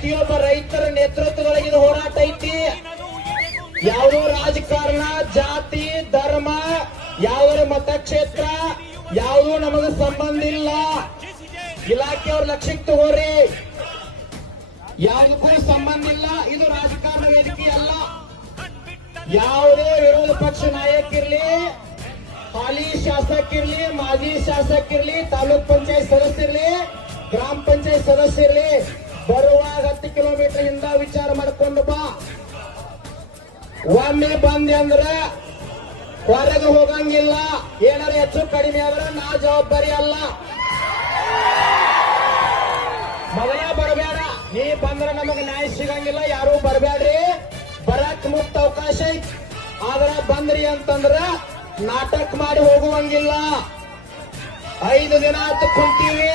ಪ್ರತಿಯೊಬ್ಬ ರೈತರ ನೇತೃತ್ವದೊಳಗೆ ಇದು ಹೋರಾಟ ಐತಿ. ಯಾವುದೋ ರಾಜಕಾರಣ, ಜಾತಿ, ಧರ್ಮ, ಯಾವುದೇ ಮತಕ್ಷೇತ್ರ ಯಾವುದೂ ನಮಗೆ ಸಂಬಂಧ ಇಲ್ಲ. ಇಲಾಖೆಯವ್ರ ಲಕ್ಷ್ಯಕ್ಕೆ ತಗೋರಿ, ಯಾವುದಕ್ಕೂ ಸಂಬಂಧ ಇಲ್ಲ. ಇದು ರಾಜಕಾರಣ ವೇದಿಕೆ ಅಲ್ಲ. ಯಾವುದೇ ವಿರೋಧ ಪಕ್ಷ ನಾಯಕಿರ್ಲಿ, ಹಾಲಿ ಶಾಸಕಿರ್ಲಿ, ಮಾಜಿ ಶಾಸಕಿರ್ಲಿ, ತಾಲೂಕ್ ಪಂಚಾಯತ್ ಸದಸ್ಯರ್ಲಿ, ಗ್ರಾಮ ಪಂಚಾಯತ್ ಸದಸ್ಯರ್ಲಿ, ಬರುವಾಗ 10 ಕಿಲೋಮೀಟರ್ ಹಿಂದ ವಿಚಾರ ಮಾಡಿಕೊಂಡು ಬಾ. ಒಮ್ಮೆ ಬಂದೆ ಅಂದ್ರ ಹೊರಗೆ ಹೋಗಂಗಿಲ್ಲ. ಏನಾರ ಹೆಚ್ಚು ಕಡಿಮೆ ಆದ್ರೆ ನಾ ಜವಾಬ್ದಾರಿ ಅಲ್ಲ. ಮೊದಲ ಬರಬೇಡ. ನೀ ಬಂದ್ರ ನಮಗ ನ್ಯಾಯ ಸಿಗಂಗಿಲ್ಲ. ಯಾರು ಬರಬೇಡ್ರಿ. ಬರಕ್ ಮುಕ್ತ ಅವಕಾಶ ಐತಿ. ಆದ್ರ ಬಂದ್ರಿ ಅಂತಂದ್ರ ನಾಟಕ ಮಾಡಿ ಹೋಗುವಂಗಿಲ್ಲ. 5 ದಿನ ಆಯ್ತು ಕುಂತೀವಿ.